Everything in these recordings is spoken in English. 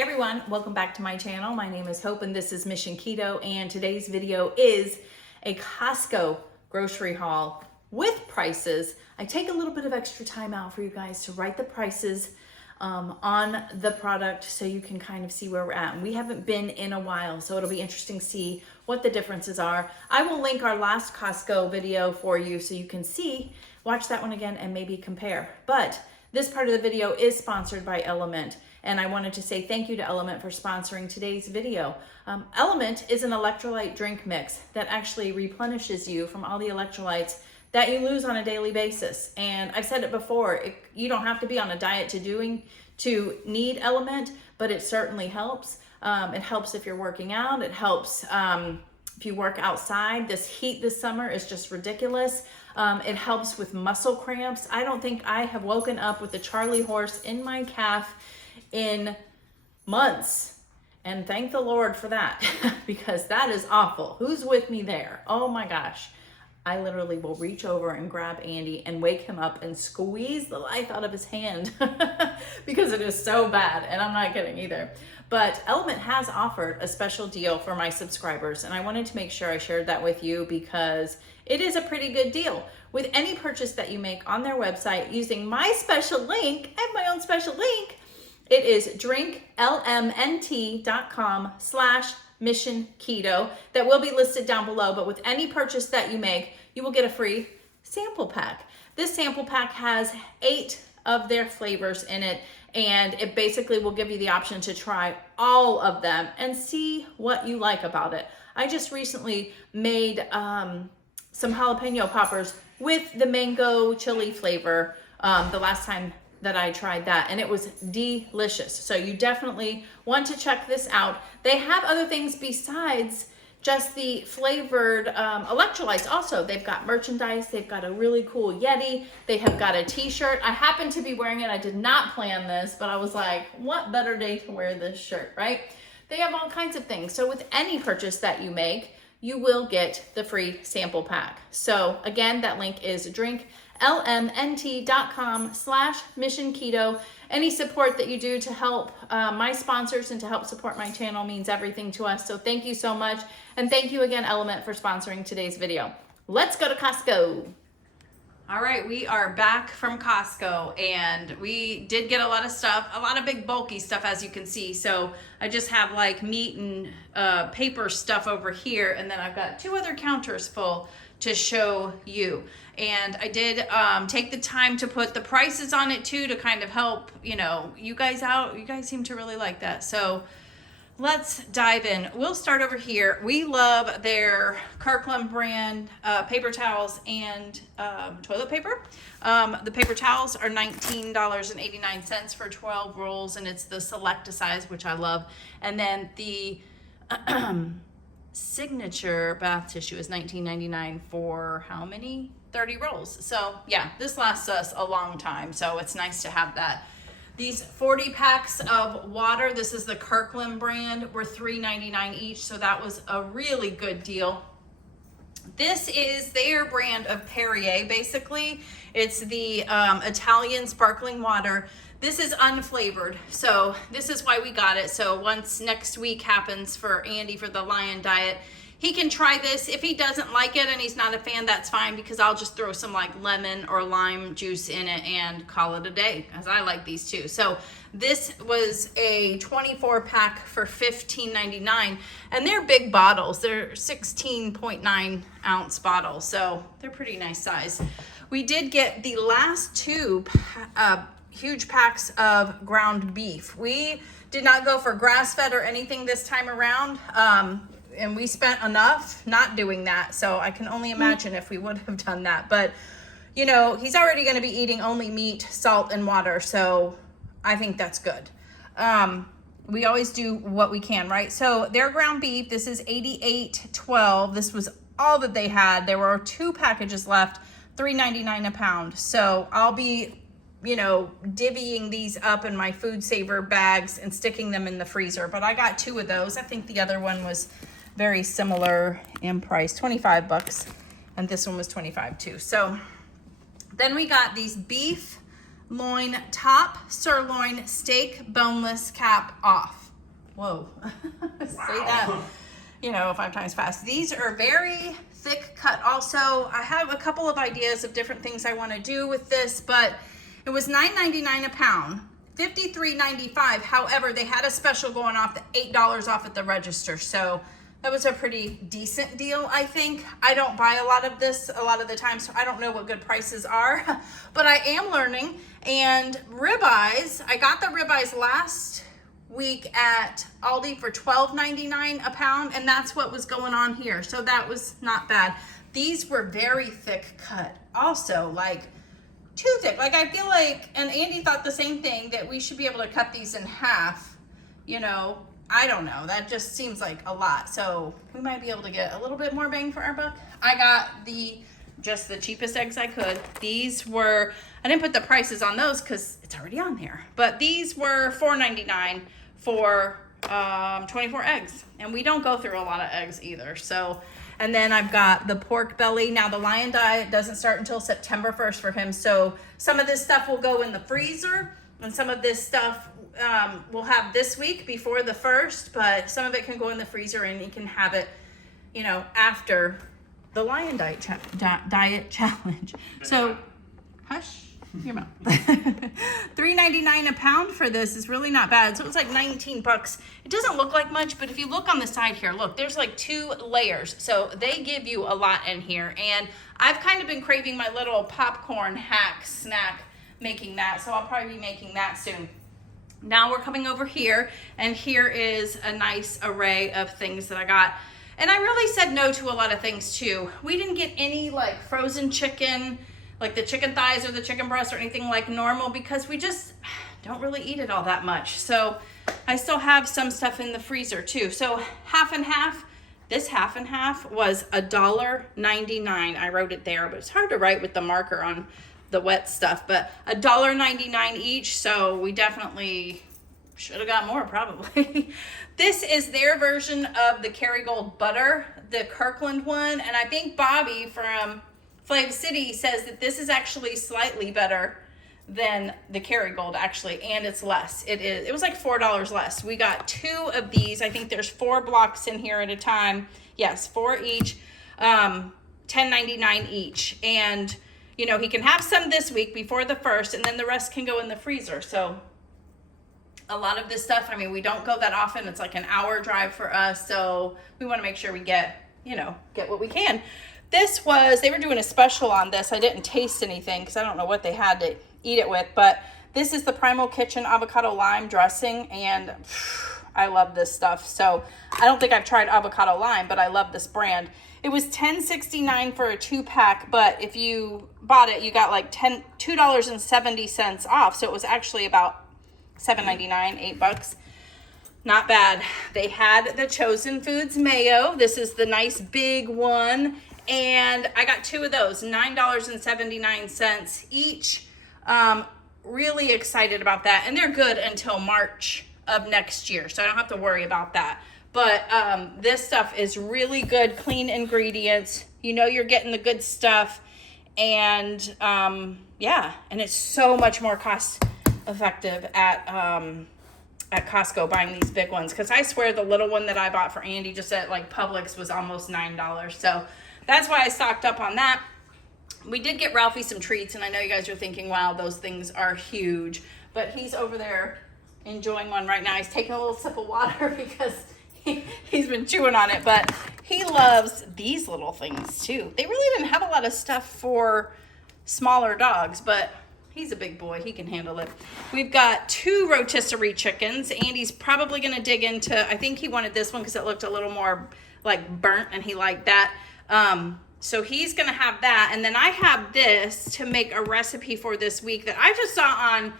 Hey everyone, welcome back to my channel. My name is Hope and this is Mission Keto, and today's video is a Costco grocery haul with prices. I take a little bit of extra time out for you guys to write the prices on the product so you can kind of see where we're at. And we haven't been in a while, so it'll be interesting to see what the differences are. I will link our last Costco video for you so you can see, watch that one again and maybe compare. But this part of the video is sponsored by Element. And I wanted to say thank you to Element for sponsoring today's video. Element is an electrolyte drink mix that actually replenishes you from all the electrolytes that you lose on a daily basis. And I've said it before, you don't have to be on a diet to need Element, but it certainly helps. It helps if you're working out. It helps if you work outside. This heat this summer is just ridiculous. It helps with muscle cramps. I don't think I have woken up with a Charlie horse in my calf in months, and thank the Lord for that because that is awful. Who's with me there? Oh my gosh, I literally will reach over and grab Andy and wake him up and squeeze the life out of his hand because it is so bad, and I'm not kidding either. But Element has offered a special deal for my subscribers, and I wanted to make sure I shared that with you because it is a pretty good deal. With any purchase that you make on their website using my special link, I have my own special link. It is drinklmnt.com/MissionKeto. That will be listed down below, but with any purchase that you make, you will get a free sample pack. This sample pack has 8 of their flavors in it, and it basically will give you the option to try all of them and see what you like about it. I just recently made some jalapeno poppers with the mango chili flavor the last time that I tried that, and it was delicious. So you definitely want to check this out. They have other things besides just the flavored electrolytes also. They've got merchandise. They've got a really cool Yeti. They have got a t-shirt. I happen to be wearing it. I did not plan this, but I was like, what better day to wear this shirt, right? They have all kinds of things. So with any purchase that you make, you will get the free sample pack. So again, that link is drinklmnt.com/MissionKeto. Any support that you do to help my sponsors and to help support my channel means everything to us. So thank you so much. And thank you again, Element, for sponsoring today's video. Let's go to Costco. All right, we are back from Costco, and we did get a lot of stuff, a lot of big bulky stuff, as you can see. So I just have like meat and paper stuff over here, and then I've got 2 other counters full to show you. And I did take the time to put the prices on it too, to kind of help, you know, you guys out. You guys seem to really like that. So let's dive in. We'll start over here. We love their Kirkland brand paper towels and toilet paper. The paper towels are $19.89 for 12 rolls, and it's the Selecta size, which I love. And then the signature bath tissue is $19.99 for how many? 30 rolls. So yeah, this lasts us a long time, so it's nice to have that. These 40 packs of water, this is the Kirkland brand, were $3.99 each, so that was a really good deal. This is their brand of Perrier, basically. It's the Italian sparkling water. This is unflavored, so this is why we got it. So once next week happens for Andy for the Lion Diet, he can try this. If he doesn't like it and he's not a fan, that's fine, because I'll just throw some like lemon or lime juice in it and call it a day, as I like these too. So this was a 24 pack for $15.99, and they're big bottles. They're 16.9 ounce bottles, so they're pretty nice size. We did get the last 2 huge packs of ground beef. We did not go for grass-fed or anything this time around. And we spent enough not doing that, so I can only imagine if we would have done that. But, you know, he's already going to be eating only meat, salt, and water, so I think that's good. We always do what we can, right? So their ground beef, this is $88.12. This was all that they had. There were 2 packages left, $3.99 a pound. So I'll be, you know, divvying these up in my food saver bags and sticking them in the freezer. But I got 2 of those. I think the other one was very similar in price, 25 bucks, and this one was 25 too. So then we got these beef loin top sirloin steak boneless cap off. Whoa. Say that, you know, 5 times fast. These are very thick cut also. I have a couple of ideas of different things I want to do with this, but it was $9.99 a pound, $53.95. However, they had a special going off, the $8 off at the register. So that was a pretty decent deal, I think. I don't buy a lot of this a lot of the time, so I don't know what good prices are, but I am learning. And ribeyes, I got the ribeyes last week at Aldi for $12.99 a pound, and that's what was going on here. So that was not bad. These were very thick cut also, like too thick. Like I feel like, and Andy thought the same thing, that we should be able to cut these in half, you know. I don't know, that just seems like a lot. So we might be able to get a little bit more bang for our buck. I got just the cheapest eggs I could. These were, I didn't put the prices on those because it's already on there, but these were $4.99 for 24 eggs. And we don't go through a lot of eggs either. So, and then I've got the pork belly. Now the lion diet doesn't start until September 1st for him. So some of this stuff will go in the freezer, and some of this stuff we'll have this week before the 1st, but some of it can go in the freezer and you can have it, you know, after the lion diet challenge. So, hush your mouth. $3.99 a pound for this is really not bad. So it was like 19 bucks. It doesn't look like much, but if you look on the side here, look, there's like 2 layers. So they give you a lot in here. And I've kind of been craving my little popcorn hack snack, making that. So I'll probably be making that soon. Now we're coming over here, and here is a nice array of things that I got. And I really said no to a lot of things too. We didn't get any like frozen chicken, like the chicken thighs or the chicken breast or anything like normal, because we just don't really eat it all that much. So I still have some stuff in the freezer too. So half and half, this half and half was $1.99. I wrote it there, but it's hard to write with the marker on the wet stuff, but $1.99 each. So we definitely should have got more probably. This is their version of the Kerrygold butter, the Kirkland one. And I think Bobby from Flav City says that this is actually slightly better than the Kerrygold actually, and it's less. It was like $4 less. We got 2 of these. I think there's 4 blocks in here at a time. Yes, 4 each, $10.99 each. And you know, he can have some this week before the 1st, and then the rest can go in the freezer. So a lot of this stuff, I mean, we don't go that often. It's like an hour drive for us. So we want to make sure we get, you know, get what we can. This was, they were doing a special on this. I didn't taste anything because I don't know what they had to eat it with, but this is the Primal Kitchen avocado lime dressing, and I love this stuff. So I don't think I've tried avocado lime, but I love this brand. It was $10.69 for a 2-pack, but if you bought it, you got like $2.70 off. So it was actually about $7.99, $8. Not bad. They had the Chosen Foods mayo. This is the nice big one. And I got 2 of those, $9.79 each. Really excited about that. And they're good until March of next year, so I don't have to worry about that. But this stuff is really good, clean ingredients. You know you're getting the good stuff. And yeah, and it's so much more cost effective at Costco buying these big ones. Because I swear the little one that I bought for Andy just at like Publix was almost $9. So that's why I stocked up on that. We did get Ralphie some treats, and I know you guys are thinking, wow, those things are huge. But he's over there enjoying one right now. He's taking a little sip of water because he's been chewing on it, but he loves these little things too. They really didn't have a lot of stuff for smaller dogs, but he's a big boy. He can handle it. We've got 2 rotisserie chickens. Andy's probably going to dig into, I think he wanted this one because it looked a little more like burnt, and he liked that. So he's going to have that. And then I have this to make a recipe for this week that I just saw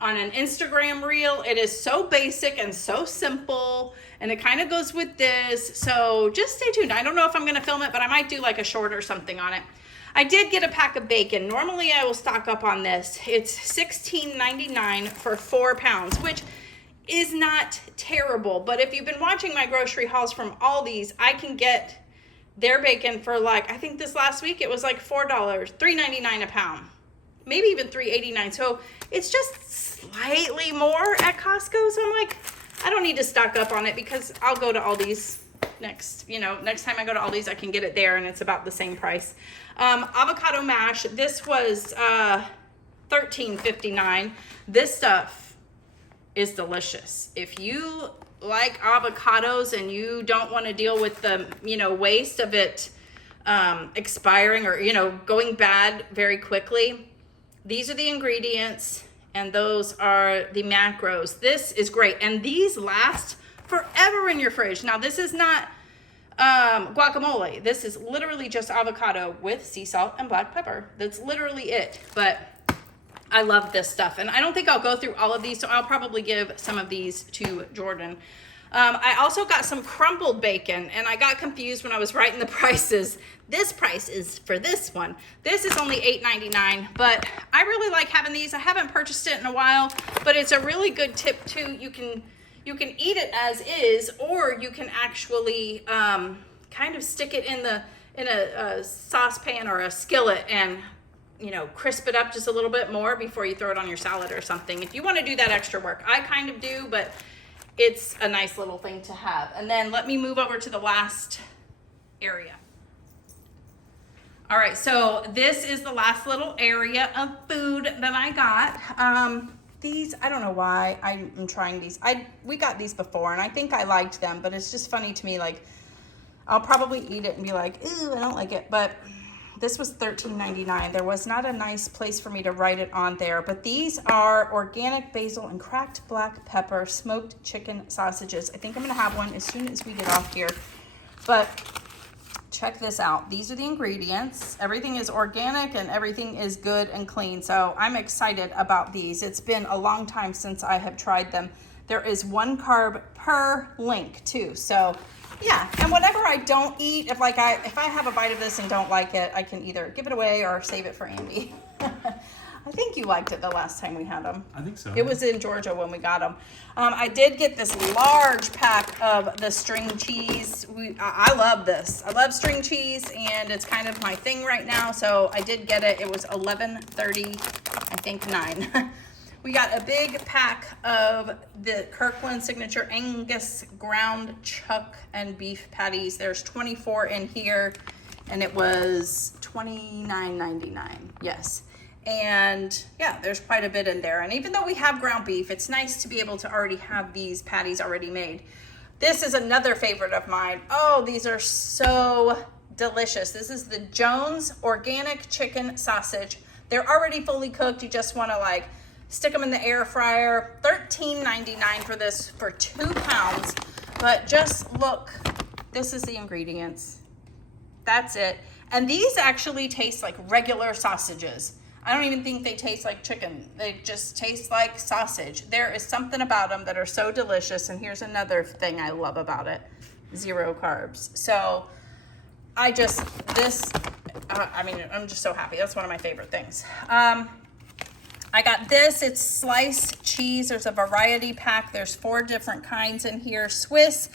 on an Instagram reel. It is so basic and so simple, and it kind of goes with this. So just stay tuned. I don't know if I'm going to film it, but I might do like a short or something on it. I did get a pack of bacon. Normally I will stock up on this. It's $16.99 for 4 pounds, which is not terrible. But if you've been watching my grocery hauls from Aldi's, I can get their bacon for like, I think this last week it was like $4, $3.99 a pound, maybe even $3.89. So it's just slightly more at Costco. So I'm like, I don't need to stock up on it because I'll go to Aldi's next time I go to Aldi's, I can get it there and it's about the same price. Avocado mash, this was $13.59. This stuff is delicious. If you like avocados and you don't want to deal with the waste of it expiring or going bad very quickly, these are the ingredients and those are the macros. This is great, and these last forever in your fridge. Now this is not guacamole. This is literally just avocado with sea salt and black pepper. That's literally it. But I love this stuff, and I don't think I'll go through all of these, so I'll probably give some of these to Jordan. I also got some crumbled bacon, and I got confused when I was writing the prices. This price is for this one. This is only $8.99, but I really like having these. I haven't purchased it in a while, but it's a really good tip too. You can eat it as is, or you can actually kind of stick it in a saucepan or a skillet and crisp it up just a little bit more before you throw it on your salad or something. If you want to do that extra work, I kind of do, but it's a nice little thing to have. And then let me move over to the last area. All right, so this is the last little area of food that I got. These, I don't know why I'm trying these. We got these before and I think I liked them, but it's just funny to me, like I'll probably eat it and be like, ooh, I don't like it. But this was $13.99. There was not a nice place for me to write it on there, but these are organic basil and cracked black pepper smoked chicken sausages. I think I'm gonna have one as soon as we get off here, but check this out. These are the ingredients. Everything is organic and everything is good and clean. So I'm excited about these. It's been a long time since I have tried them. There is 1 carb per link too. So yeah, and whatever I don't eat, if I have a bite of this and don't like it, I can either give it away or save it for Andy. I think you liked it the last time we had them. I think so. It was in Georgia when we got them. I did get this large pack of the string cheese. I love this. I love string cheese, and it's kind of my thing right now. So I did get it. It was $11.30, I think 9. We got a big pack of the Kirkland Signature Angus ground chuck and beef patties. There's 24 in here, and it was $29.99. Yes. And yeah, there's quite a bit in there. And even though we have ground beef, it's nice to be able to already have these patties already made. This is another favorite of mine. Oh, these are so delicious. This is the Jones organic chicken sausage. They're already fully cooked. You just want to stick them in the air fryer. $13.99 for this for 2 pounds. But just look, this is the ingredients. That's it. And these actually taste like regular sausages. I don't even think they taste like chicken. They just taste like sausage. There is something about them that are so delicious. And here's another thing I love about it. 0 carbs. So I'm just so happy. That's one of my favorite things. I got this. It's sliced cheese. There's a variety pack. There's 4 different kinds in here. Swiss,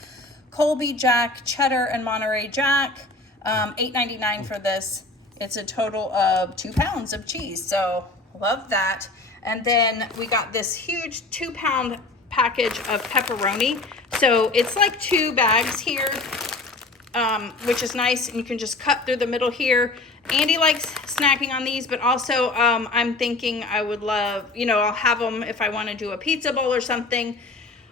Colby Jack, Cheddar, and Monterey Jack. $8.99 for this. It's a total of 2 pounds of cheese, so love that. And then we got this huge 2-pound package of pepperoni. So it's like 2 bags here, which is nice. And you can just cut through the middle here. Andy likes snacking on these, but also I'm thinking I would love, I'll have them if I want to do a pizza bowl or something.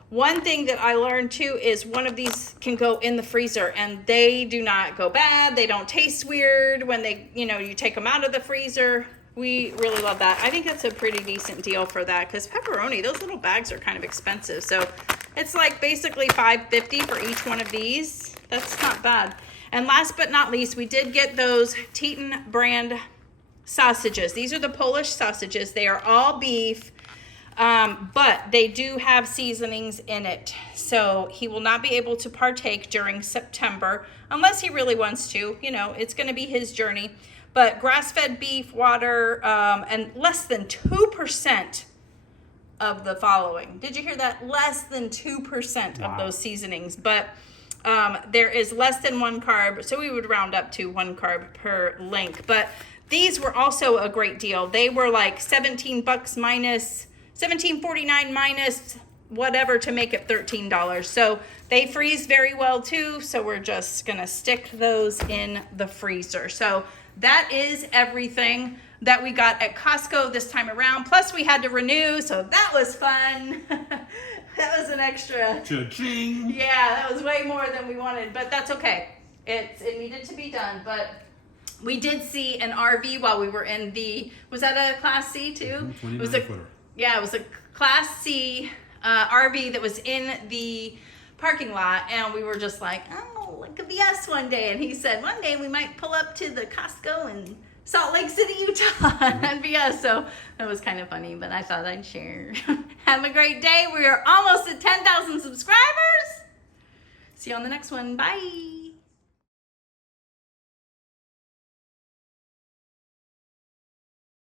One thing that I learned too is one of these can go in the freezer and they do not go bad. They don't taste weird when they, you take them out of the freezer. We really love that. I think that's a pretty decent deal for that because pepperoni, those little bags are kind of expensive. So it's like basically $5.50 for each one of these. That's not bad. And last but not least, we did get those Teton brand sausages. These are the Polish sausages. They are all beef. But they do have seasonings in it. So he will not be able to partake during September unless he really wants to. It's going to be his journey. But grass-fed beef, water, and less than 2% of the following. Did you hear that? Less than 2% of those seasonings. But there is less than 1 carb. So we would round up to 1 carb per link. But these were also a great deal. They were like $17 minus $17.49 minus whatever to make it $13. So they freeze very well too. So we're just gonna stick those in the freezer. So that is everything that we got at Costco this time around. Plus we had to renew, so that was fun. That was an extra. Cha-ching. Yeah, that was way more than we wanted, but that's okay. It needed to be done, but we did see an RV while we were in the, was that a Class C too? 29-footer. Yeah, it was a Class C RV that was in the parking lot, and we were just like, oh, it could be us one day. And he said, one day we might pull up to the Costco in Salt Lake City, Utah, and that'd be us. So that was kind of funny, but I thought I'd share. Have a great day. We are almost at 10,000 subscribers. See you on the next one. Bye.